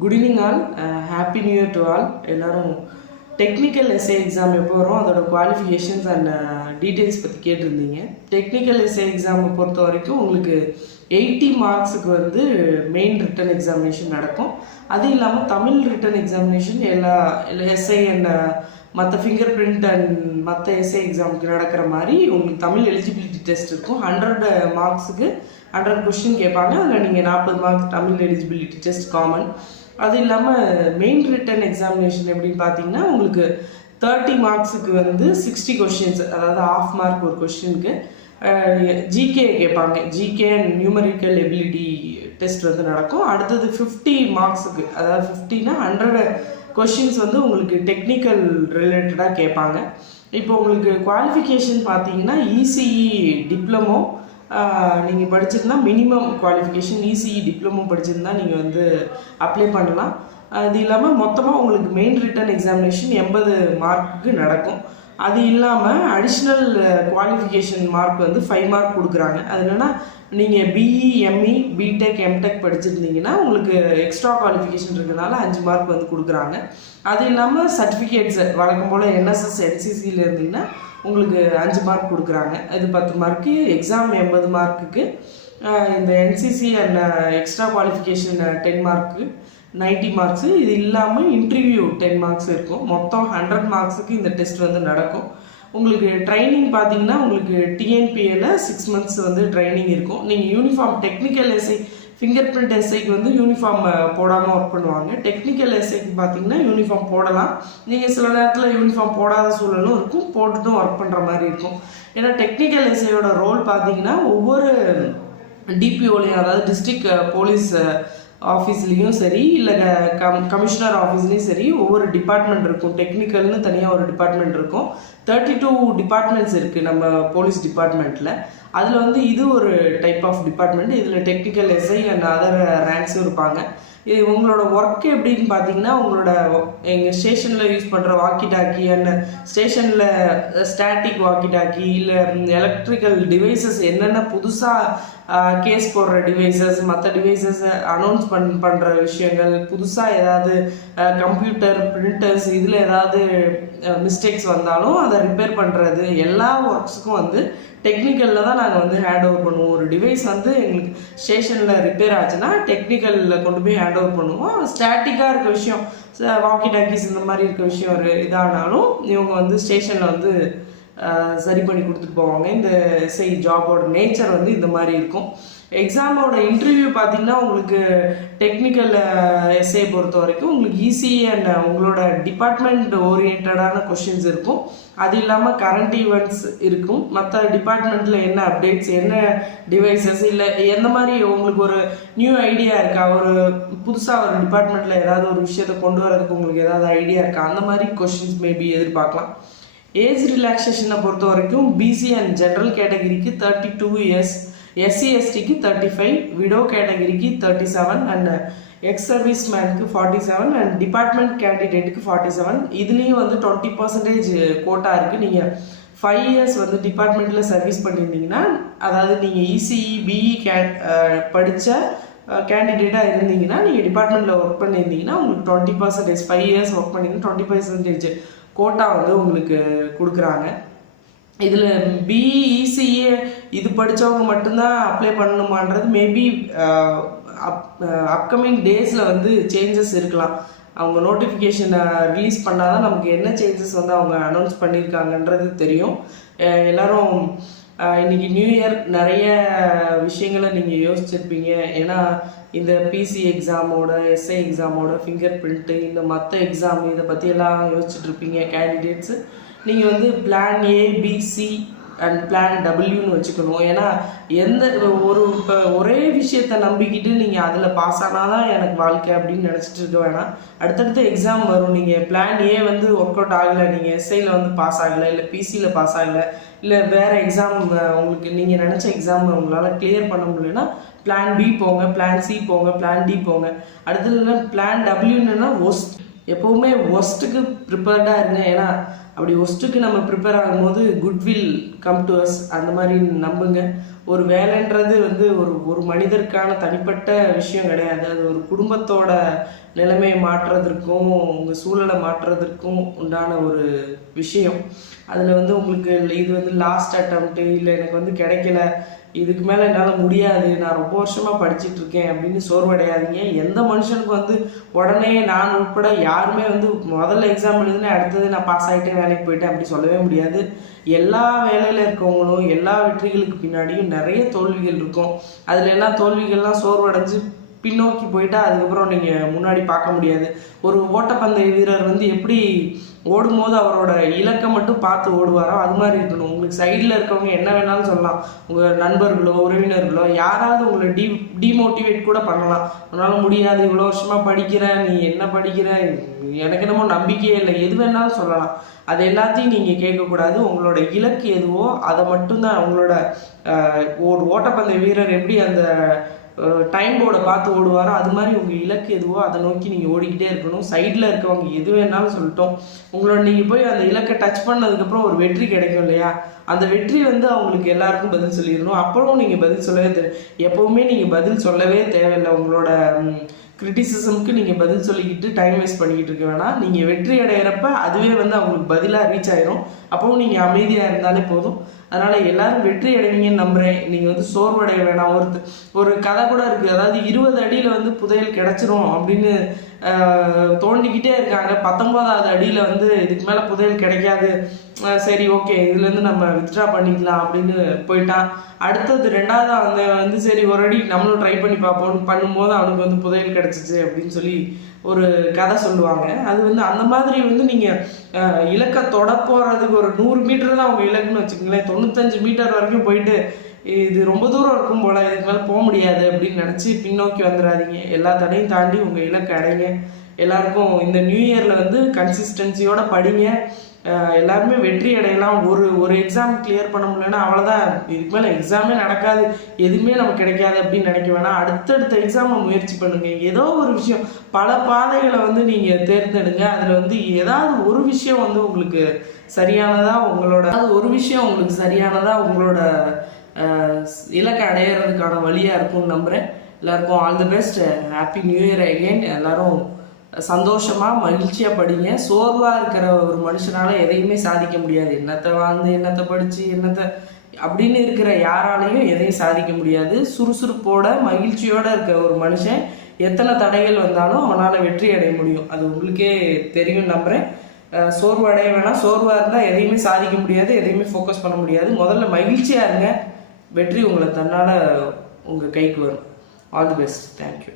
Good evening all. Happy new year to all. எல்லோரும் technical S A exam எப்போ வரும், அதோட குவாலிஃபிகேஷன்ஸ் அண்ட் டீட்டெயில்ஸ் பற்றி கேட்டிருந்தீங்க. டெக்னிக்கல் எஸ்ஏ எக்ஸாமை பொறுத்த வரைக்கும் உங்களுக்கு 80 மார்க்ஸுக்கு வந்து மெயின் ரிட்டன் எக்ஸாமினேஷன் நடக்கும். அது இல்லாமல் தமிழ் ரிட்டன் எக்ஸாமினேஷன் எல்லா எஸ்ஐ அண்ட் மற்ற ஃபிங்கர் பிரிண்ட் அண்ட் மற்ற எஸ்ஐ எக்ஸாமுக்கு நடக்கிற மாதிரி உங்களுக்கு தமிழ் எலிஜிபிலிட்டி டெஸ்ட் இருக்கும். 100 மார்க்ஸுக்கு 100 கொஸ்டின் கேட்பாங்க. அதில் நீங்கள் 40 marks Tamil eligibility test common. அது இல்லாமல் மெயின் ரிட்டன் எக்ஸாமினேஷன் எப்படின்னு பார்த்தீங்கன்னா உங்களுக்கு 30 மார்க்ஸுக்கு வந்து 60 கொஸ்டின்ஸ், அதாவது ½ மார்க் ஒரு கொஸ்டினுக்கு ஜிகே கேட்பாங்க. GK and numerical ability test வந்து நடக்கும். அடுத்தது 50 மார்க்ஸுக்கு, அதாவது 50னா 100 கொஸ்டின்ஸ் வந்து உங்களுக்கு டெக்னிக்கல் ரிலேட்டடாக கேட்பாங்க. இப்போ உங்களுக்கு குவாலிஃபிகேஷன் பார்த்தீங்கன்னா இசிஇ டிப்ளமோ நீங்கள் படிச்சிருந்தா மினிமம் குவாலிஃபிகேஷன் இசிஇ டிப்ளமோ படிச்சிருந்தா நீங்கள் வந்து அப்ளை பண்ணலாம். அது இல்லாமல் மொத்தமாக உங்களுக்கு மெயின் ரிட்டன் எக்ஸாமினேஷன் 80 மார்க்குக்கு நடக்கும். அது இல்லாமல் அடிஷ்னல் குவாலிஃபிகேஷன் மார்க் வந்து 5 மார்க் கொடுக்குறாங்க. அது என்னென்னா நீங்கள் பிஇ, எம்இ, பிடெக், எம்டெக் படிச்சிருந்தீங்கன்னா உங்களுக்கு எக்ஸ்ட்ரா குவாலிஃபிகேஷன் இருக்கிறதுனால 5 மார்க் வந்து கொடுக்குறாங்க. அது இல்லாமல் சர்டிஃபிகேட்ஸ் வழக்கம் போல் என்எஸ்எஸ், என்சிசியில் இருந்தீங்கன்னா உங்களுக்கு 5 மார்க் கொடுக்குறாங்க. இது 10 மார்க்கு. எக்ஸாம் 80 மார்க்குக்கு. இந்த NCC and extra qualification 10 mark 90 marks. இது இல்லாமல் இன்டர்வியூ 10 மார்க்ஸ் இருக்கும். மொத்தம் 100 மார்க்ஸுக்கு இந்த டெஸ்ட் வந்து நடக்கும். உங்களுக்கு ட்ரைனிங் பார்த்தீங்கன்னா உங்களுக்கு டிஎன்பிஏல 6 மந்த்ஸ் வந்து ட்ரைனிங் இருக்கும். நீங்கள் uniform technical SI, fingerprint எஸ்ஐக்கு வந்து யூனிஃபார்ம் போடாமல் ஒர்க் பண்ணுவாங்க. டெக்னிக்கல் எஸ்ஐக்கு பார்த்தீங்கன்னா யூனிஃபார்ம் போடலாம். நீங்கள் சில நேரத்தில் யூனிஃபார்ம் போடாத சூழலும் இருக்கும், போட்டுட்டும் ஒர்க் பண்ணுற மாதிரி இருக்கும். ஏன்னா டெக்னிக்கல் எஸ்ஐயோட ரோல் பார்த்தீங்கன்னா ஒவ்வொரு டிபிஓலையும், அதாவது டிஸ்ட்ரிக்ட் போலீஸ் ஆஃபீஸ்லேயும் சரி, இல்லை கமிஷனர் ஆஃபீஸ்லேயும் சரி, ஒவ்வொரு டிபார்ட்மெண்ட் இருக்கும். டெக்னிக்கல்னு தனியாக ஒரு டிபார்ட்மெண்ட் இருக்கும். 32 டிபார்ட்மெண்ட்ஸ் இருக்குது நம்ம போலீஸ் டிபார்ட்மெண்ட்டில். அதில் வந்து இது ஒரு டைப் ஆஃப் டிபார்ட்மெண்ட். இதில் டெக்னிக்கல் எஸ்ஐ அண்ட் அதர் ரேங்க்ஸும் இருப்பாங்க. இது உங்களோட ஒர்க் எப்படின்னு பார்த்தீங்கன்னா, உங்களோட எங்கள் ஸ்டேஷனில் யூஸ் பண்ணுற வாக்கி டாக்கி அண்ட் ஸ்டேஷனில் ஸ்டாட்டிக் வாக்கி டாக்கி, இல்லை எலக்ட்ரிக்கல் டிவைசஸ் என்னென்ன புதுசாக கேஸ் போடுற டிவைசஸ், மற்ற டிவைசஸ் அனௌன்ஸ் பண்ணுற விஷயங்கள், புதுசாக ஏதாவது கம்ப்யூட்டர், பிரிண்டர்ஸ் இதில் ஏதாவது மிஸ்டேக்ஸ் வந்தாலும் அதை ரிப்பேர் பண்ணுறது, எல்லா ஒர்க்ஸுக்கும் வந்து டெக்னிக்கலில் தான் நாங்கள் வந்து ஹேண்ட் ஓவர் பண்ணுவோம். ஒரு டிவைஸ் வந்து எங்களுக்கு ஸ்டேஷனில் ரிப்பேர் ஆச்சுன்னா டெக்னிக்கலில் கொண்டு போய் ஹேண்ட் ஓவர் பண்ணுவோம். ஸ்டாட்டிக்காக இருக்க விஷயம், வாக்கி டாக்கிஸ் இந்த மாதிரி இருக்க விஷயம் ஒரு இதானாலும் இவங்க வந்து ஸ்டேஷனில் வந்து சரி பண்ணி கொடுத்துட்டு போவாங்க. இந்த எஸ்ஐ ஜாபோட நேச்சர் வந்து இந்த மாதிரி இருக்கும். எக்ஸாமோட இன்டர்வியூ பார்த்தீங்கன்னா உங்களுக்கு டெக்னிக்கல் எஸ்ஐ பொறுத்த வரைக்கும் உங்களுக்கு இசிஇ அண்ட் உங்களோட டிபார்ட்மெண்ட் ஓரியன்டான கொஷின்ஸ் இருக்கும். அது இல்லாமல் கரண்ட் ஈவெண்ட்ஸ் இருக்கும். மற்ற டிபார்ட்மெண்ட்டில் என்ன அப்டேட்ஸ், என்ன டிவைசஸ், இல்லை எந்த மாதிரி உங்களுக்கு ஒரு நியூ ஐடியா இருக்கா, ஒரு புதுசாக ஒரு டிபார்ட்மெண்ட்டில் ஏதாவது ஒரு விஷயத்தை கொண்டு வரதுக்கு உங்களுக்கு ஏதாவது ஐடியா இருக்கா, அந்த மாதிரி கொஷின்ஸ் மேபி எதிர்பார்க்கலாம். ஏஜ் ரிலாக்ஸேஷனை பொறுத்த வரைக்கும் பிசி அண்ட் ஜென்ரல் கேட்டகரிக்கு 32 இயர்ஸ், எஸ்சி எஸ்டிக்கு 35, விடோ கேட்டகரிக்கு 37 அண்ட் எக்ஸ் சர்வீஸ் மேனுக்கு 47 அண்ட் டிபார்ட்மெண்ட் கேண்டிடேட்டுக்கு 47. இதுலேயும் வந்து 20% கோட்டா இருக்குது. நீங்கள் 5 இயர்ஸ் வந்து டிபார்ட்மெண்ட்டில் சர்வீஸ் பண்ணியிருந்தீங்கன்னா, அதாவது நீங்கள் இசிஇ, பிஇ படித்த கேண்டிடேட்டாக இருந்தீங்கன்னா, நீங்கள் டிபார்ட்மெண்ட்டில் ஒர்க் பண்ணியிருந்தீங்கன்னா உங்களுக்கு 20%, 5 இயர்ஸ் ஒர்க் பண்ணிங்கன்னா 20% கோட்டா வந்து உங்களுக்கு கொடுக்குறாங்க. இதில் பிஇசிஏ இது படித்தவங்க மட்டும்தான் அப்ளை பண்ணணுமான்றது மேபி அப்கமிங் டேஸில் வந்து சேஞ்சஸ் இருக்கலாம். அவங்க நோட்டிஃபிகேஷனை ரிலீஸ் பண்ணால் தான் நமக்கு என்ன சேஞ்சஸ் வந்து அவங்க அனௌன்ஸ் பண்ணியிருக்காங்கன்றது தெரியும். எல்லோரும் இன்றைக்கி நியூ இயர் நிறைய விஷயங்களை நீங்கள் யோசிச்சிருப்பீங்க. ஏன்னா இந்த பிசி எக்ஸாமோட, எஸ்ஐ எக்ஸாமோட, ஃபிங்கர் பிரிண்ட்டு, இந்த மற்ற எக்ஸாம் இதை பற்றியெல்லாம் யோசிச்சுட்ருப்பீங்க கேண்டிடேட்ஸு. நீங்கள் வந்து plan A, PC and plan டபிள்யூன்னு வச்சுக்கணும். ஏன்னா எந்த ஒரு இப்போ ஒரே விஷயத்தை நம்பிக்கிட்டு நீங்கள் அதில் பாஸ் ஆனால் தான் எனக்கு வாழ்க்கை அப்படின்னு நினச்சிட்டு இருக்க வேணாம். அடுத்தடுத்த எக்ஸாம் வரும். நீங்கள் பிளான் ஏ வந்து ஒர்க் அவுட் ஆகலை, நீங்கள் எஸ்ஐயில் வந்து பாஸ் ஆகலை, இல்லை பிசியில் பாஸ் ஆகலை, இல்லை வேறு எக்ஸாம் உங்களுக்கு நீங்கள் நினச்ச எக்ஸாம் உங்களால் கிளியர் பண்ண முடியலன்னா பிளான் பி போங்க, பிளான் சி போங்க, பிளான் டி போங்க. அடுத்தது பிளான் டபிள்யூன்னா ஒஸ்ட். எப்போவுமே ஒஸ்ட்டுக்கு ப்ரிப்பேர்டாக இருங்க. ஏன்னா அப்படி ஒஸ்ட்டுக்கு நம்ம ப்ரிப்பேர் ஆகும்போது குட்வில் கம் டு அஸ், அந்த மாதிரி நம்புங்க. ஒரு வேலைன்றது வந்து ஒரு ஒரு மனிதருக்கான தனிப்பட்ட விஷயம் கிடையாது. அது ஒரு குடும்பத்தோட நிலைமையை மாற்றுறதற்கும் உங்கள் சூழலை மாற்றுறதற்கும் உண்டான ஒரு விஷயம். அதில் வந்து உங்களுக்கு இது வந்து லாஸ்ட் அட்டம்ப்ட்டு, இல்லை எனக்கு வந்து கிடைக்கல, இதுக்கு மேலே என்னால் முடியாது, நான் ரொம்ப வருஷமாக படிச்சுட்டு இருக்கேன் அப்படின்னு சோர்வடையாதீங்க. எந்த மனுஷனுக்கு வந்து உடனே நான் உட்பட யாருமே வந்து முதல்ல எக்ஸாம் எழுதுனா அடுத்தது நான் பாஸ் ஆகிட்டேன் வேலைக்கு போயிட்டேன் அப்படி சொல்லவே முடியாது. எல்லா வேலையில் இருக்கவங்களும் எல்லா வெற்றிகளுக்கு பின்னாடியும் நிறைய தோல்விகள் இருக்கும். அதில் எல்லா தோல்விகள்லாம் சோர்வடைஞ்சு பின்னோக்கி போயிட்டா அதுக்கப்புறம் நீங்கள் முன்னாடி பார்க்க முடியாது. ஒரு ஓட்டப்பந்தய வீரர் வந்து எப்படி ஓடும்போது அவரோட இலக்கை மட்டும் பார்த்து ஓடுவாரோ அது மாதிரி இருக்கணும். உங்களுக்கு சைடில் இருக்கவங்க என்ன வேணாலும் சொல்லலாம், உங்கள் நண்பர்களோ உறவினர்களோ யாராவது உங்களை டிமோட்டிவேட் கூட பண்ணலாம். உன்னால் முடியாது, இவ்வளோ வருஷமாக படிக்கிற, நீ என்ன படிக்கிற, எனக்கு என்னமோ நம்பிக்கையே இல்லை, எது வேணாலும் சொல்லலாம். அது எல்லாத்தையும் நீங்கள் கேட்கக்கூடாது. உங்களோட இலக்கு எதுவோ அதை மட்டும்தான். உங்களோட ஒரு ஓட்டப்பந்தய வீரர் எப்படி அந்த டைம் போர்டை பார்த்து ஓடுவாரோ அது மாதிரி உங்கள் இலக்கு எதுவோ அதை நோக்கி நீங்கள் ஓடிக்கிட்டே இருக்கணும். சைடில் இருக்கவங்க எது வேணாலும் சொல்லிட்டோம், உங்களோட நீங்கள் போய் அந்த இலக்கை டச் பண்ணதுக்கப்புறம் ஒரு வெற்றி கிடைக்கும் இல்லையா, அந்த வெற்றி வந்து அவங்களுக்கு எல்லாருக்கும் பதில் சொல்லிடணும். அப்புறம் நீங்கள் பதில் சொல்லவே எப்போவுமே நீங்கள் பதில் சொல்லவே தேவையில்லை. உங்களோட கிரிட்டிசிசம்க்கு நீங்கள் பதில் சொல்லிக்கிட்டு டைம் வேஸ்ட் பண்ணிக்கிட்டு இருக்க வேணாம். நீங்கள் வெற்றி அடையிறப்ப அதுவே வந்து அவங்களுக்கு பதிலாக ரீச் ஆயிரும். அப்பவும் நீங்கள் அமைதியாக இருந்தாலே போதும். அதனால் எல்லாரும் வெற்றி அடைவீங்கன்னு நம்புகிறேன். நீங்கள் வந்து சோர்வடைய வேணாம். ஒரு கதை கூட இருக்குது, அதாவது 20 அடியில் வந்து புதையல் கிடச்சிரும் அப்படின்னு தோண்டிக்கிட்டே இருக்காங்க. 19வது அடியில் வந்து இதுக்கு மேலே புதையல் கிடைக்காது, சரி ஓகே இதுலேருந்து நம்ம வித்ட்ரா பண்ணிக்கலாம் அப்படின்னு போயிட்டான். அடுத்தது 2வது வந்து சரி ஒரு அடி நம்மளும் ட்ரை பண்ணி பார்ப்போம்னு பண்ணும்போது அவனுக்கு வந்து புதையல் கிடச்சிச்சு அப்படின்னு சொல்லி ஒரு கதை சொல்லுவாங்க. அது வந்து அந்த மாதிரி வந்து நீங்கள் இலக்கை தொட போகிறதுக்கு ஒரு 100 மீட்டர் தான் அவங்க இலக்குன்னு வச்சுக்கோங்களேன். 95 மீட்டர் வரைக்கும் போயிட்டு இது ரொம்ப தூரம் இருக்கும் போல், இதுக்கு மேலே போக முடியாது அப்படின்னு நினச்சி பின்னோக்கி வந்துடாதீங்க. எல்லா தடையும் தாண்டி உங்கள் இலக்கை அடைங்க. எல்லாருக்கும் இந்த நியூ இயரில் வந்து கன்சிஸ்டன்சியோட படிங்க. எல்லாருமே வெற்றி அடையலாம். ஒரு எக்ஸாம் கிளியர் பண்ண முடியலன்னா அவ்வளோதான், இதுக்கு மேலே எக்ஸாமே நடக்காது, எதுவுமே நமக்கு கிடைக்காது அப்படின்னு நினைக்க வேணாம். அடுத்தடுத்த எக்ஸாமை முயற்சி பண்ணுங்க. ஏதோ ஒரு விஷயம், பல பாதைகளை வந்து நீங்கள் தேர்ந்தெடுங்க. அதில் வந்து ஏதாவது ஒரு விஷயம் வந்து உங்களுக்கு சரியானதா, உங்களோட இலக்கை அடையிறதுக்கான வழியாக இருக்கும்னு நம்புகிறேன். எல்லாருக்கும் all the best. Happy new year again. எல்லாரும் சந்தோஷமாக மகிழ்ச்சியாக படிங்க. சோர்வாக இருக்கிற ஒரு மனுஷனால் எதையுமே சாதிக்க முடியாது. என்னத்தை வாழ்ந்து என்னத்தை படித்து என்னத்தை அப்படின்னு இருக்கிற யாராலையும் எதையும் சாதிக்க முடியாது. சுறுசுறுப்போட மகிழ்ச்சியோடு இருக்க ஒரு மனுஷன் எத்தனை தடைகள் வந்தாலும் அவனால் வெற்றி அடைய முடியும். அது உங்களுக்கே தெரியும் நம்புகிறேன். சோர்வு அடைய வேணாம். சோர்வாக இருந்தால் எதையுமே சாதிக்க முடியாது, எதையுமே ஃபோக்கஸ் பண்ண முடியாது. முதல்ல மகிழ்ச்சியாக இருங்க, வெற்றி உங்களை தன்னால் உங்கள் கைக்கு வரும். All the best. தேங்க்யூ.